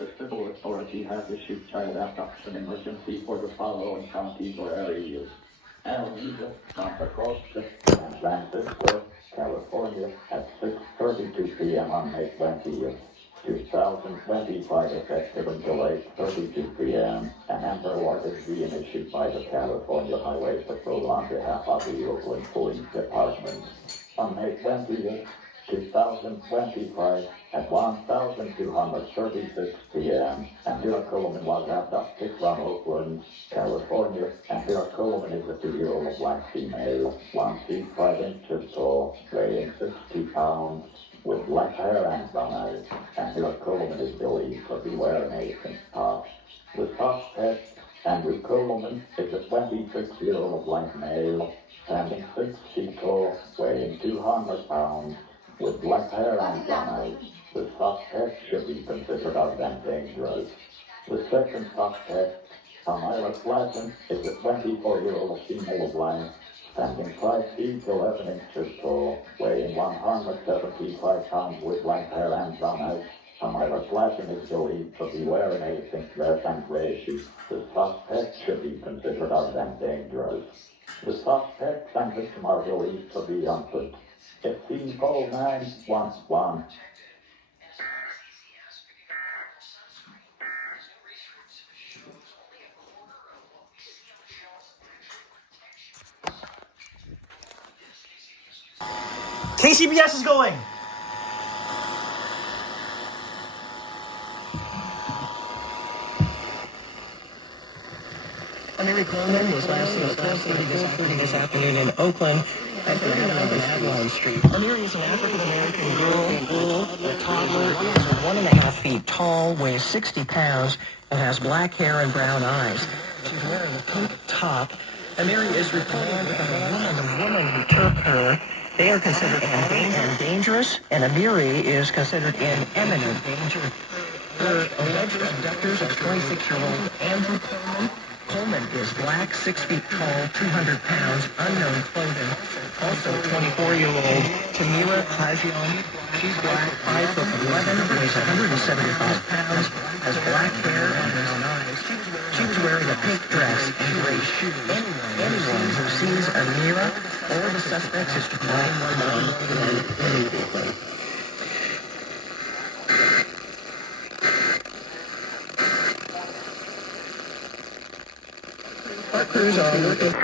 The civil authority has issued child abduction emergency for the following counties or areas: Alameda, Contra, Costa, San Francisco, California, at 6:32 p.m. on May 20th, 2025, effective until 8:32 p.m. An amber alert is being issued by the California Highway Patrol on behalf of the Oakland Police Department. On May 20th, 2025, at 1,236 p.m., Amira Coleman was abducted from Oakland, California. Amira Coleman is a 2-year-old black female, 1 feet 5 inches tall, weighing 60 pounds, with black hair and brown eyes. Amira Coleman is believed to be wearing a pink top. The suspect, Andrew Coleman, is a 26-year-old black male, standing 6 feet tall, weighing 200 pounds, with black hair and brown eyes. The suspect should be considered as dangerous. The second suspect, Amira Flatton, is a 24-year-old female black, standing 5 feet 11 inches tall, weighing 175 pounds, with black hair and brown eyes. Amira Flatton is believed to be wearing a pink dress and gray shoes. The suspect should be considered as dangerous. The suspect and victim are believed to be on foot. 15 call 911. KCBS is going. Mary Coleman was last seen at 12:30 this afternoon in Oakland at 39 Street. Mary is an African-American girl. The toddler is 1.5 feet tall, weighs 60 pounds, and has black hair and brown eyes. She's wearing a pink top. Mary is reported with the woman who took her. They are considered dangerous, and Amiri is considered in imminent danger. Her alleged abductors are 26-year-old Andrew Coleman. Coleman is black, 6 feet tall, 200 pounds, unknown clothing. Also 24-year-old Tamira Hajian. She's black, 5'11", weighs 175 pounds, has black hair and brown eyes. She was wearing a pink dress and gray shoes. Anyone who sees Amira or the suspects is to call 911 immediately. Parkers are looking.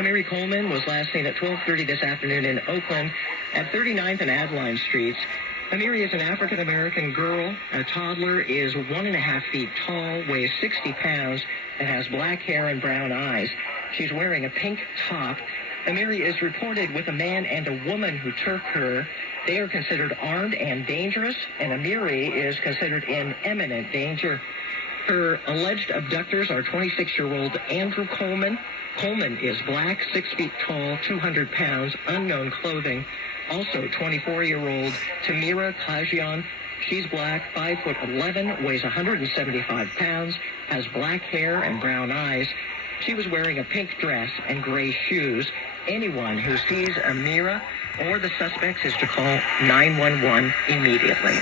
Mary Coleman was last seen at 12:30 this afternoon in Oakland at 39th and Adeline Streets. Amiri is an African-American girl. A toddler is 1.5 feet tall, weighs 60 pounds, and has black hair and brown eyes. She's wearing a pink top. Amiri is reported with a man and a woman who took her. They are considered armed and dangerous, and Amiri is considered in imminent danger. Her alleged abductors are 26-year-old Andrew Coleman. Coleman is black, 6 feet tall, 200 pounds, unknown clothing. Also 24-year-old Tamira Kajian. She's black, 5'11", weighs 175 pounds, has black hair and brown eyes. She was wearing a pink dress and gray shoes. Anyone who sees Amira or the suspects is to call 911 immediately.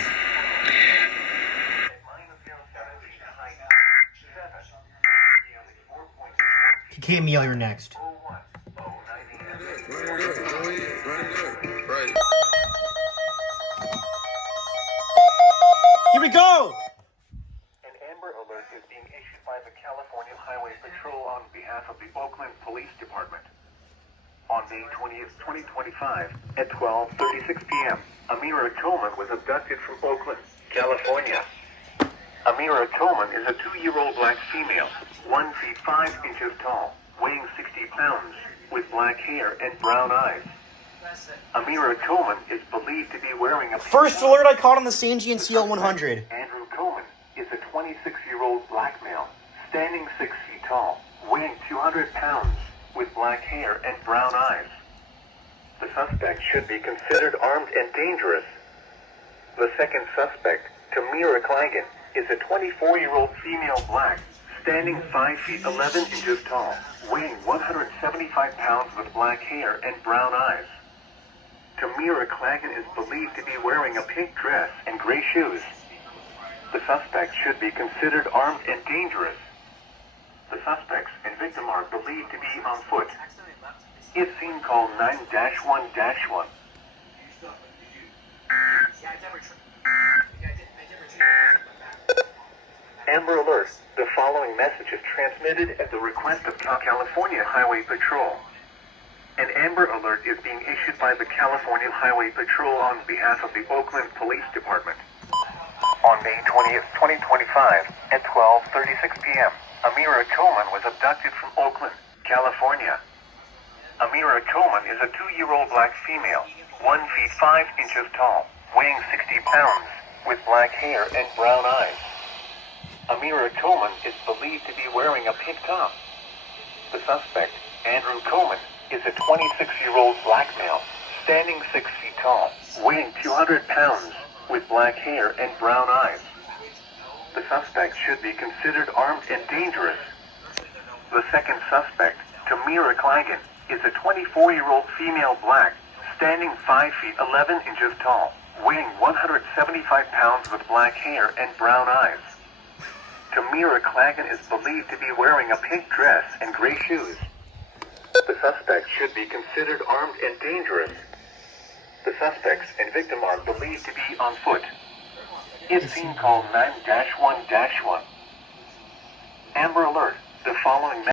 KMEL, you're next. Here we go! An Amber Alert is being issued by the California Highway Patrol on behalf of the Oakland Police Department. On May 20th, 2025, at 12:36 p.m., Amira Coleman was abducted from Oakland, California. Amira Coleman is a 2-year-old black female, 1 feet 5 inches tall, weighing 60 pounds, with black hair and brown eyes. Amira Coleman is believed to be wearing a... First alert I caught on the Sanji and CL 100. Andrew Coleman is a 26-year-old black male, standing 6 feet tall, weighing 200 pounds, with black hair and brown eyes. The suspect should be considered armed and dangerous. The second suspect, Tamira Clagan, is a 24-year-old female black, standing 5 feet 11 inches tall, weighing 175 pounds with black hair and brown eyes. Tamira Clagan is believed to be wearing a pink dress and gray shoes. The suspect should be considered armed and dangerous. The suspects and victim are believed to be on foot. If seen, call 9-1-1. Amber Alert. The following message is transmitted at the request of California Highway Patrol. An Amber Alert is being issued by the California Highway Patrol on behalf of the Oakland Police Department. On May 20th, 2025, at 12:36 p.m., Amira Coleman was abducted from Oakland, California. Amira Coleman is a 2-year-old black female, 1 feet 5 inches tall, weighing 60 pounds, with black hair and brown eyes. Amira Coleman is believed to be wearing a pink top. The suspect, Andrew Coleman, is a 26-year-old black male, standing 6 feet tall, weighing 200 pounds, with black hair and brown eyes. The suspect should be considered armed and dangerous. The second suspect, Tamira Clagan, is a 24-year-old female black, standing 5 feet 11 inches tall, weighing 175 pounds with black hair and brown eyes. Tamira Clagan is believed to be wearing a pink dress and gray shoes. The suspect should be considered armed and dangerous. The suspects and victim are believed to be on foot. If seen, call 9-1-1. Amber Alert. The following